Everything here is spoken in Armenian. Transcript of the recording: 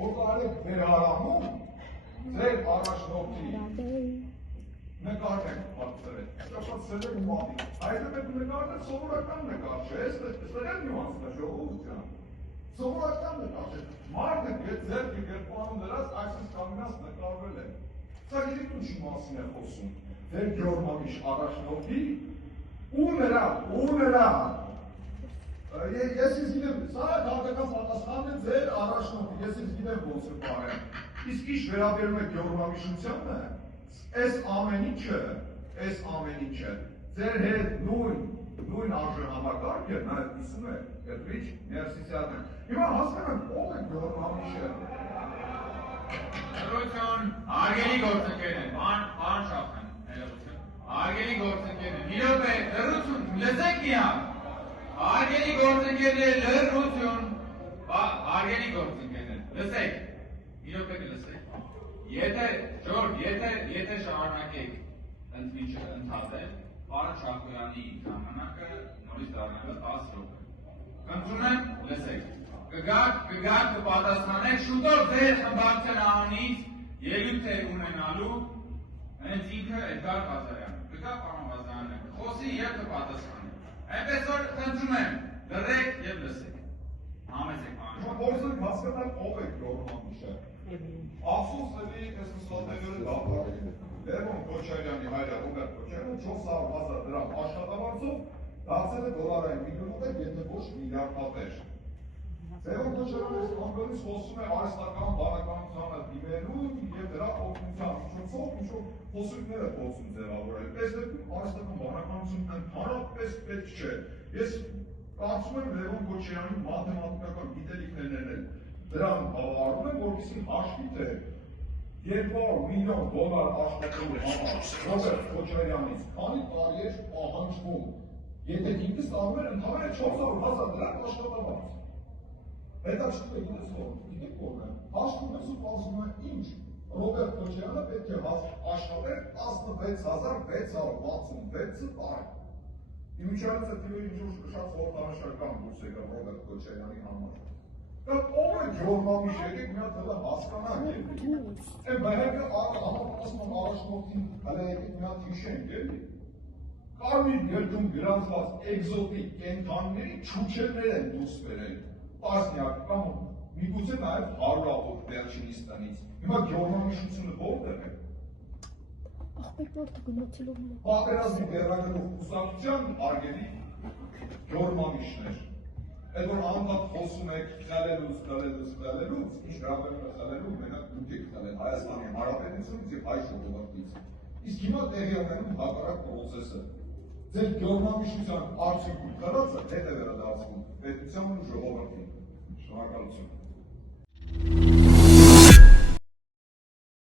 որ կարեք վերհարանում ձեր առաջնորդի նկարն եք պատրել, շապացել եք մատի, այդը մեկ նկարն է սովորական նկար չէ, այստեղ են նյուանսն է ժողովուրդ ջան, սովորական նկար չէ, մարդը ձեռքի գրպանում դրած այսպես կանգնած նկարվել է, սա գիտեք ինչի մասին է խոսում, ձեր գյորմանիշ առաջնորդի ու նրա ես ինձ գիտեմ, սա քաղաքական պատասխանն է ձեր առաջնորդի, ես ինձ գիտեմ ոնց է բարեմ, իսկ ինչ վերաբերում է գյորմանիշությանը, այս ամեն ինչը, ձեր հետ նույն արժանամակարգ է, նաև իսում է, կտրիչ, ներսիսյատն է, հիմա հասկանանք, ով է գյորմանիշը, Հրություն, արգելի գործընկեր են, բան շախեն, արգելի գործընկեր են, իրոք է, հրություն, լսեք միակ, արգելի գործընկերներ, լրություն, արգելի գործընկերներ, լսեք, իրոք եք լսեք, եթե շարունակեք ընդհատել, պարոն Շաքոյանի ժամանակը նորից դառնալը 10 րոպե, կընտրում եմ, լսեք, կգաք կպատասխանեք, շուտով ձեր խմբակցության անունից ելույթ է ունենալու հենց ինքը Էդգար Ղազարյանը, կգա պարոն Ղազարյանը, խոսի և կպատասխանի, այնպես որ կընտրում եմ, լրեք և լսեք, համեցեք պարոն Շաքոյան։ Որսն հասկանալ ով է գյորմանիշը, ափսոս էլի այս նստատեղերը դապարին, Լևոն Քոչարյանի հայրը Ռոբերտ Քոչարյանը 400,000 դրամ աշխատավարձով դարձել է դոլարային միլիոններ, եթե ոչ միլիարդատեր։ Լևոն Քոչարյանը անգլից խոսում է արհեստական բանականությանը դիմելու և դրա օգնության միջոցով ինչ-որ խոսույթներ է փորձում ձևավորել։ Այս դեպքում արհեստական բանականությունը ընդհանրապես պետք չէ։ Ես կարծում եմ Լևոն Քոչարյանի մաթեմատիկական գիտելիքներն են դրան բավարարում են, որպեսզի հաշվի թե 200 միլիոն դոլար աշխատելու համար Ռոբերտ Քոչարյանից քանի տարի էր պահանջվում, եթե 5 տարում էր ընդհանրապես 400,000 դրամ աշխատավարձ։ Հետաքրքիր է գիտեք որն է, հաշվում ես ու ասում է ինչ, Ռոբերտ Քոչարյանը պետք է աշխատեր 16,666 տարի։ Իմիջիայլոց է թիվը ինչ-որ շատ խորհրդանշական դուրս եկավ Ռոբերտ Քոչարյանի համար։ Ով է գյորմանիշ, եկեք մի հատ հլը հասկանանք են բայրակը համապատասխան առաջնորդին հլը եկեք մի հատ հիշենք էլի։ Կարմիր գերդում գրանցված էկզոտիկ կենդանիների չուչերներ են դուրս բերել, տասնյակ կամ միգուցե նաև հարյուրավոր վերջինիս տնից։ Հիմա գյորմանիշությունը որտեղ է։ Պատերազմի վերագրող կուսակցության արգելի գյորմանիշներ։ Այդ որ անդադ խոսում եք խլելուց, ինչ գրաբերում է խլելու, մենակ դուք եք խլել Հայաստանի Հանրապետությունից և հայ ժողովրդից։ Իսկ հիմա տեղի ունենում հակառակ պրոցեսը։ Ձեր գյորմանիշության արդյունքում խլածը հետ է վերադարձվում պետությանն ու ժողովրդին։ Շնորհակալություն։